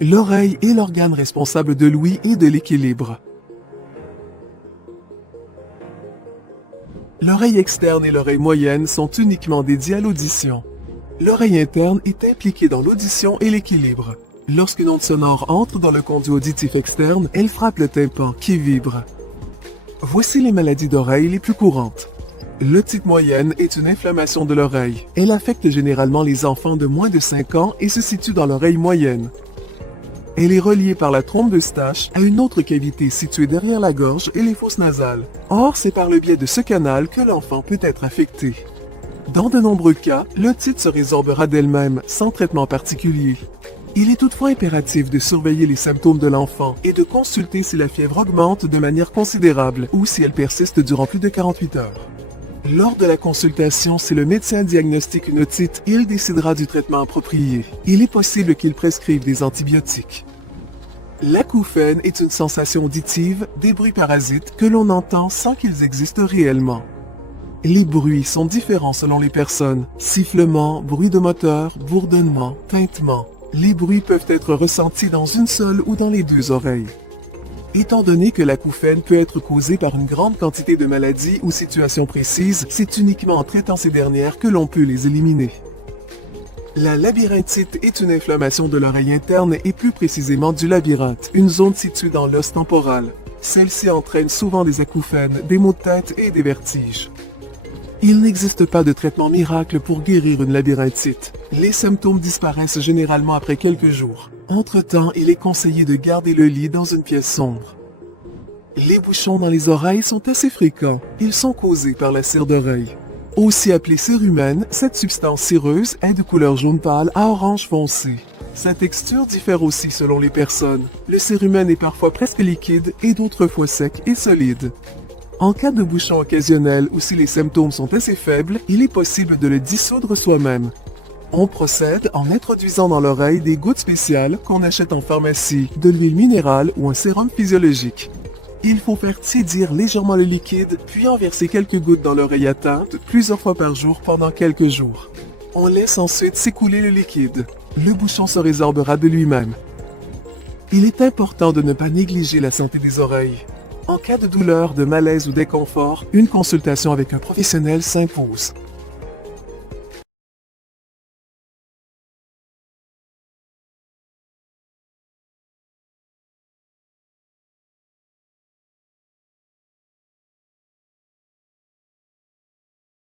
L'oreille est l'organe responsable de l'ouïe et de l'équilibre. L'oreille externe et l'oreille moyenne sont uniquement dédiées à l'audition. L'oreille interne est impliquée dans l'audition et l'équilibre. Lorsqu'une onde sonore entre dans le conduit auditif externe, elle frappe le tympan qui vibre. Voici les maladies d'oreille les plus courantes. L'otite moyenne est une inflammation de l'oreille. Elle affecte généralement les enfants de moins de 5 ans et se situe dans l'oreille moyenne. Elle est reliée par la trompe d'Eustache à une autre cavité située derrière la gorge et les fosses nasales. Or, c'est par le biais de ce canal que l'enfant peut être affecté. Dans de nombreux cas, l'otite se résorbera d'elle-même, sans traitement particulier. Il est toutefois impératif de surveiller les symptômes de l'enfant et de consulter si la fièvre augmente de manière considérable ou si elle persiste durant plus de 48 heures. Lors de la consultation, si le médecin diagnostique une otite, il décidera du traitement approprié. Il est possible qu'il prescrive des antibiotiques. L'acouphène est une sensation auditive, des bruits parasites que l'on entend sans qu'ils existent réellement. Les bruits sont différents selon les personnes. Sifflements, bruit de moteur, bourdonnement, tintement. Les bruits peuvent être ressentis dans une seule ou dans les deux oreilles. Étant donné que l'acouphène peut être causée par une grande quantité de maladies ou situations précises, c'est uniquement en traitant ces dernières que l'on peut les éliminer. La labyrinthite est une inflammation de l'oreille interne et plus précisément du labyrinthe, une zone située dans l'os temporal. Celle-ci entraîne souvent des acouphènes, des maux de tête et des vertiges. Il n'existe pas de traitement miracle pour guérir une labyrinthite. Les symptômes disparaissent généralement après quelques jours. Entre-temps, il est conseillé de garder le lit dans une pièce sombre. Les bouchons dans les oreilles sont assez fréquents. Ils sont causés par la cire d'oreille. Aussi appelée cérumen, cette substance cireuse est de couleur jaune pâle à orange foncé. Sa texture diffère aussi selon les personnes. Le cérumen est parfois presque liquide et d'autres fois sec et solide. En cas de bouchon occasionnel ou si les symptômes sont assez faibles, il est possible de le dissoudre soi-même. On procède en introduisant dans l'oreille des gouttes spéciales qu'on achète en pharmacie, de l'huile minérale ou un sérum physiologique. Il faut faire tiédir légèrement le liquide, puis en verser quelques gouttes dans l'oreille atteinte plusieurs fois par jour pendant quelques jours. On laisse ensuite s'écouler le liquide. Le bouchon se résorbera de lui-même. Il est important de ne pas négliger la santé des oreilles. En cas de douleur, de malaise ou d'inconfort, une consultation avec un professionnel s'impose.